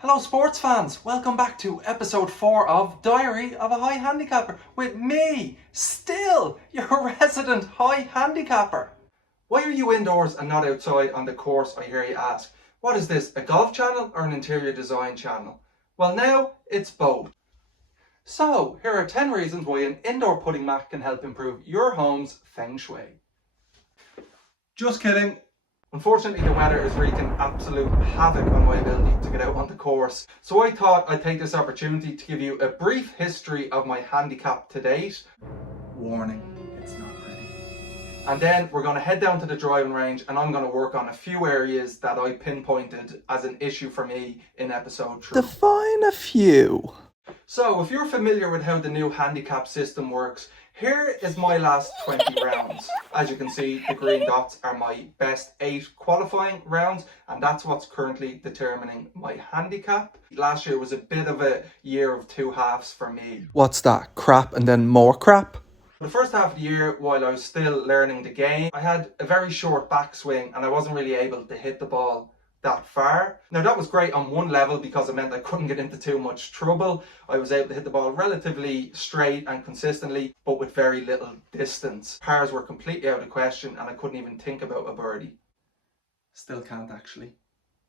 Hello sports fans, welcome back to episode 4 of Diary of a High Handicapper with me, still your resident high handicapper. Why are you indoors and not outside on the course, I hear you ask? What is this, a golf channel or an interior design channel? Well now, it's both. So, here are 10 reasons why an indoor putting mat can help improve your home's feng shui. Just kidding. Unfortunately, the weather is wreaking absolute havoc on my ability to get out on the course. So I thought I'd take this opportunity to give you a brief history of my handicap to date. Warning, it's not pretty. And then we're going to head down to the driving range and I'm going to work on a few areas that I pinpointed as an issue for me in episode 3. Define a few. So if you're familiar with how the new handicap system works, here is my last 20 rounds. As you can see, the green dots are my best 8 qualifying rounds, and that's what's currently determining my handicap. Last year was a bit of a year of two halves for me. What's that? Crap and then more crap? The first half of the year, while I was still learning the game, I had a very short backswing and I wasn't really able to hit the ball that far. Now that was great on one level because it meant I couldn't get into too much trouble. I was able to hit the ball relatively straight and consistently, but with very little distance. Pars were completely out of question and I couldn't even think about a birdie. Still can't actually.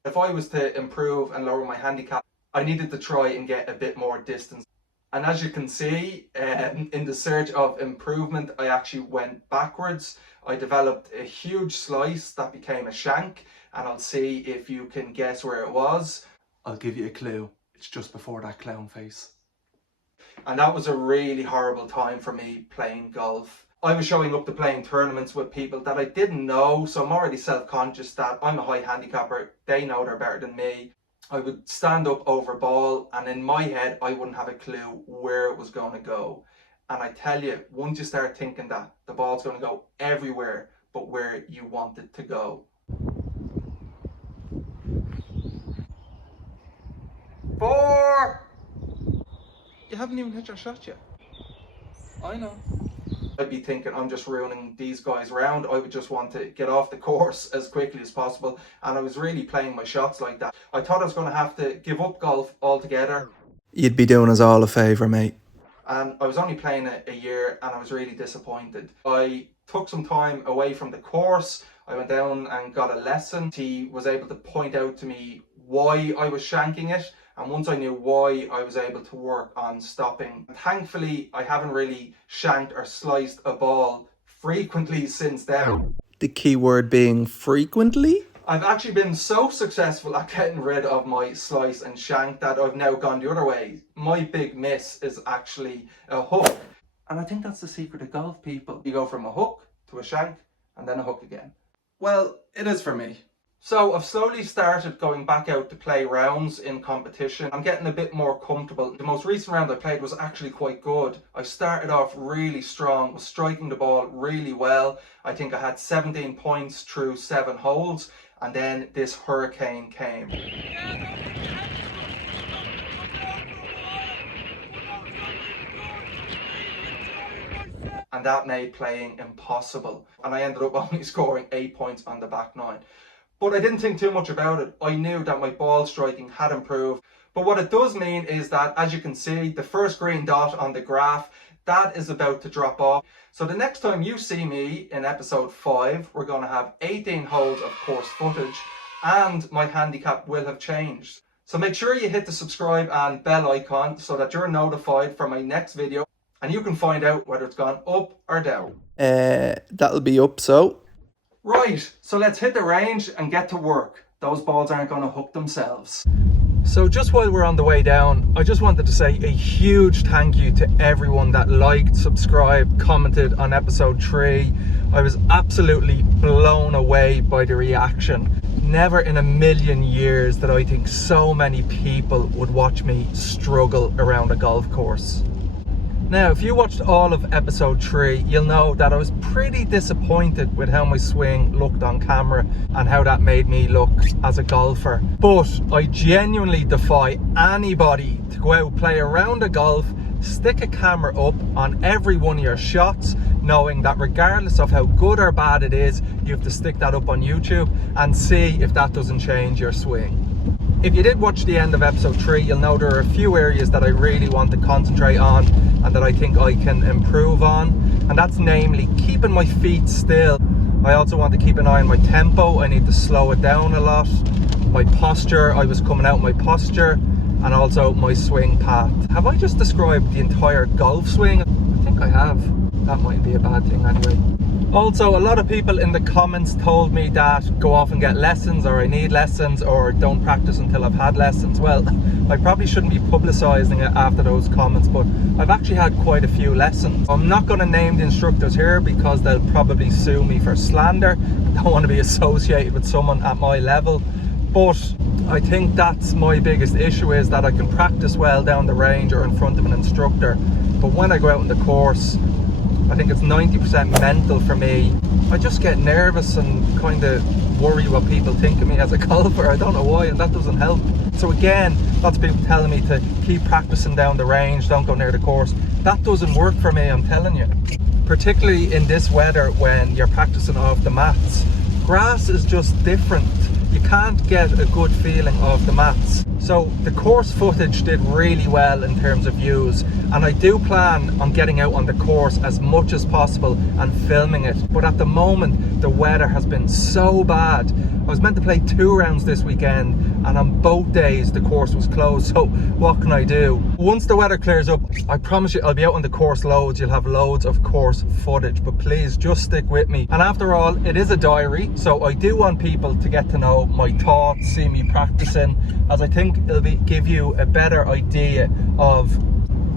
If I was to improve and lower my handicap, I needed to try and get a bit more distance. And as you can see, in the search of improvement, I actually went backwards. I developed a huge slice that became a shank, and I'll see if you can guess where it was. I'll give you a clue. It's just before that clown face. And that was a really horrible time for me playing golf. I was showing up to playing tournaments with people that I didn't know, so I'm already self-conscious that I'm a high handicapper. They know they're better than me. I would stand up over ball and in my head I wouldn't have a clue where it was going to go. And I tell you, once you start thinking that, the ball's going to go everywhere but where you want it to go. 4! You haven't even hit your shot yet. I know. I'd be thinking I'm just ruining these guys' round. I would just want to get off the course as quickly as possible, and I was really playing my shots like that. I thought I was going to have to give up golf altogether. You'd be doing us all a favour, mate. And I was only playing a year and I was really disappointed. I took some time away from the course. I went down and got a lesson. He was able to point out to me why I was shanking it. And once I knew why, I was able to work on stopping. Thankfully, I haven't really shanked or sliced a ball frequently since then. The key word being frequently? I've actually been so successful at getting rid of my slice and shank that I've now gone the other way. My big miss is actually a hook. And I think that's the secret of golf, people. You go from a hook to a shank and then a hook again. Well, it is for me. So I've slowly started going back out to play rounds in competition. I'm getting a bit more comfortable. The most recent round I played was actually quite good. I started off really strong, was striking the ball really well. I think I had 17 points through 7 holes, and then this hurricane came. And that made playing impossible. And I ended up only scoring 8 points on the back 9. But I didn't think too much about it. I knew that my ball striking had improved. But what it does mean is that, as you can see, the first green dot on the graph, that is about to drop off. So the next time you see me in episode 5, we're going to have 18 holes of course footage and my handicap will have changed. So make sure you hit the subscribe and bell icon so that you're notified for my next video and you can find out whether it's gone up or down. That'll be up, so. Right, so let's hit the range and get to work. Those balls aren't going to hook themselves. So just while we're on the way down, I just wanted to say a huge thank you to everyone that liked, subscribed, commented on episode 3. I was absolutely blown away by the reaction. Never in a million years did I think so many people would watch me struggle around a golf course. Now, if you watched all of episode 3, you'll know that I was pretty disappointed with how my swing looked on camera and how that made me look as a golfer. But I genuinely defy anybody to go out, play a round of golf, stick a camera up on every one of your shots, knowing that regardless of how good or bad it is, you have to stick that up on YouTube and see if that doesn't change your swing. If you did watch the end of episode 3, you'll know there are a few areas that I really want to concentrate on and that I think I can improve on. And that's namely keeping my feet still. I also want to keep an eye on my tempo. I need to slow it down a lot. My posture, I was coming out my posture, and also my swing path. Have I just described the entire golf swing? I think I have. That might be a bad thing anyway. Also, a lot of people in the comments told me that go off and get lessons, or I need lessons, or don't practice until I've had lessons. Well, I probably shouldn't be publicising it after those comments, but I've actually had quite a few lessons. I'm not going to name the instructors here because they'll probably sue me for slander. I don't want to be associated with someone at my level. But I think that's my biggest issue, is that I can practice well down the range or in front of an instructor, but when I go out on the course, I think it's 90% mental for me. I just get nervous and kind of worry what people think of me as a golfer. I don't know why, and that doesn't help. So again, lots of people telling me to keep practicing down the range, don't go near the course. That doesn't work for me, I'm telling you. Particularly in this weather when you're practicing off the mats. Grass is just different. You can't get a good feeling of the mats. So the course footage did really well in terms of views, and I do plan on getting out on the course as much as possible and filming it. But at the moment, the weather has been so bad. I was meant to play 2 rounds this weekend, and on both days the course was closed, so what can I do? Once the weather clears up, I promise you I'll be out on the course loads. You'll have loads of course footage, but please just stick with me. And after all, it is a diary, so I do want people to get to know my thoughts, see me practicing, as I think it'll give you a better idea of,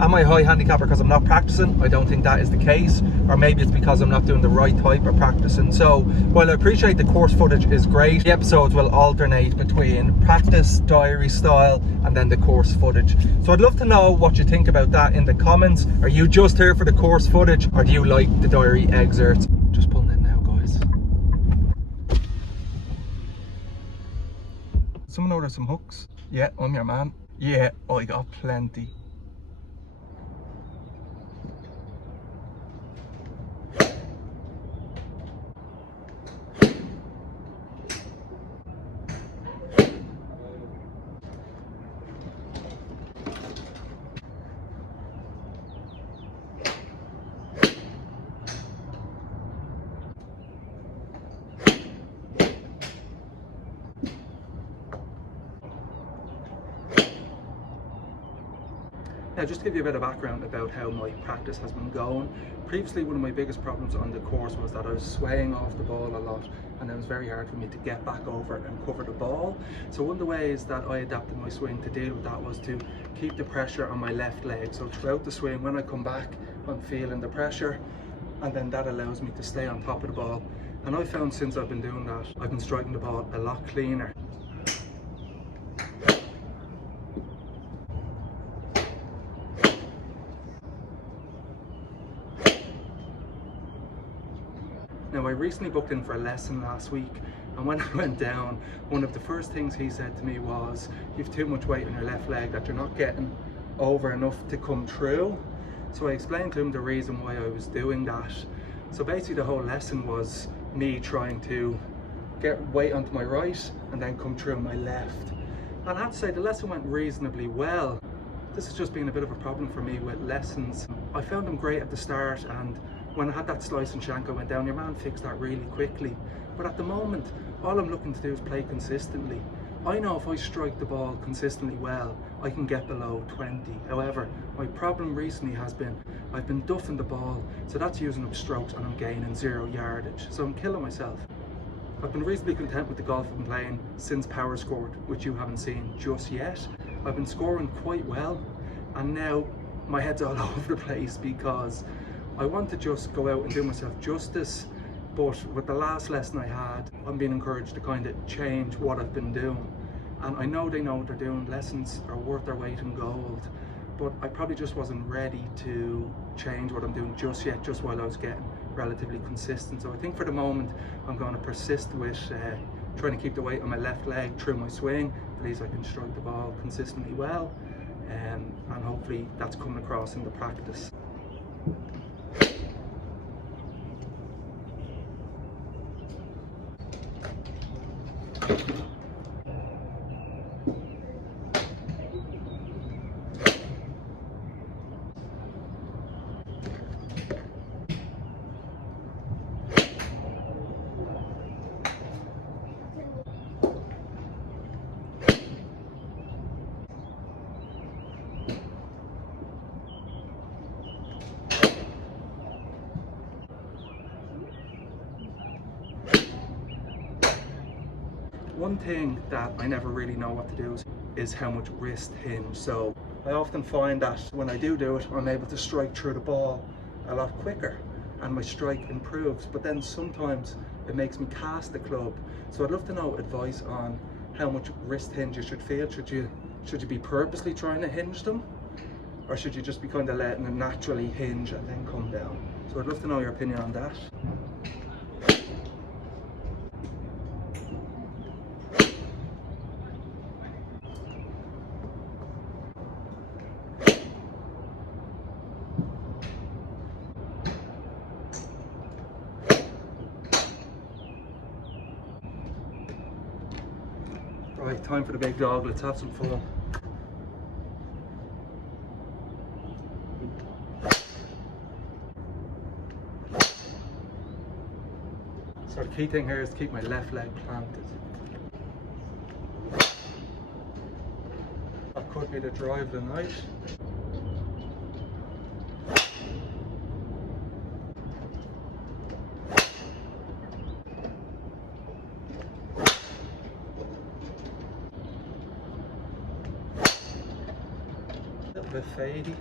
am I a high handicapper because I'm not practicing? I don't think that is the case. Or maybe it's because I'm not doing the right type of practicing. So while I appreciate the course footage is great, the episodes will alternate between practice, diary style, and then the course footage. So I'd love to know what you think about that in the comments. Are you just here for the course footage, or do you like the diary excerpts? Just pulling in now, guys. Someone order some hooks? Yeah, I'm your man. Yeah, I got plenty. Now, just to give you a bit of background about how my practice has been going. Previously, one of my biggest problems on the course was that I was swaying off the ball a lot, and it was very hard for me to get back over and cover the ball. So one of the ways that I adapted my swing to deal with that was to keep the pressure on my left leg. So throughout the swing, when I come back, I'm feeling the pressure, and then that allows me to stay on top of the ball. And I found since I've been doing that, I've been striking the ball a lot cleaner. Now, I recently booked in for a lesson last week, and when I went down, one of the first things he said to me was, you've too much weight on your left leg that you're not getting over enough to come through. So I explained to him the reason why I was doing that. So basically the whole lesson was me trying to get weight onto my right and then come through my left. And I have to say the lesson went reasonably well. This has just been a bit of a problem for me with lessons. I found them great at the start, and when I had that slice and shank I went down, your man fixed that really quickly. But at the moment, all I'm looking to do is play consistently. I know if I strike the ball consistently well, I can get below 20. However, my problem recently has been, I've been duffing the ball, so that's using up strokes and I'm gaining 0 yardage. So I'm killing myself. I've been reasonably content with the golf I've been playing since Power Scored, which you haven't seen just yet. I've been scoring quite well, and now my head's all over the place because I want to just go out and do myself justice. But with the last lesson I had, I'm being encouraged to kind of change what I've been doing. And I know they know what they're doing. Lessons are worth their weight in gold. But I probably just wasn't ready to change what I'm doing just yet, just while I was getting relatively consistent. So I think for the moment, I'm going to persist with trying to keep the weight on my left leg through my swing. At least I can strike the ball consistently well. And hopefully that's coming across in the practice. One thing that I never really know what to do is how much wrist hinge. So I often find that when I do it, I'm able to strike through the ball a lot quicker and my strike improves. But then sometimes it makes me cast the club. So I'd love to know advice on how much wrist hinge you should feel. Should you be purposely trying to hinge them? Or should you just be kind of letting it naturally hinge and then come down? So I'd love to know your opinion on that. Right, time for the big dog. Let's have some fun. So the key thing here is to keep my left leg planted. That could be the drive of the night. A little bit fadey.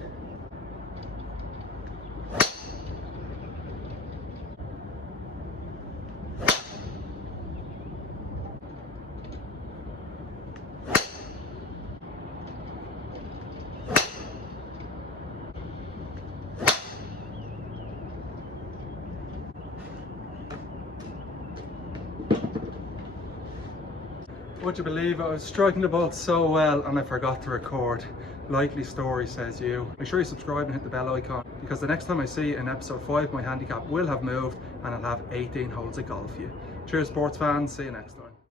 Would you believe I was striking the ball so well and I forgot to record? Likely story, says you. Make sure you subscribe and hit the bell icon, because the next time I see you in episode 5, my handicap will have moved and I'll have 18 holes of golf for you. Cheers sports fans, see you next time.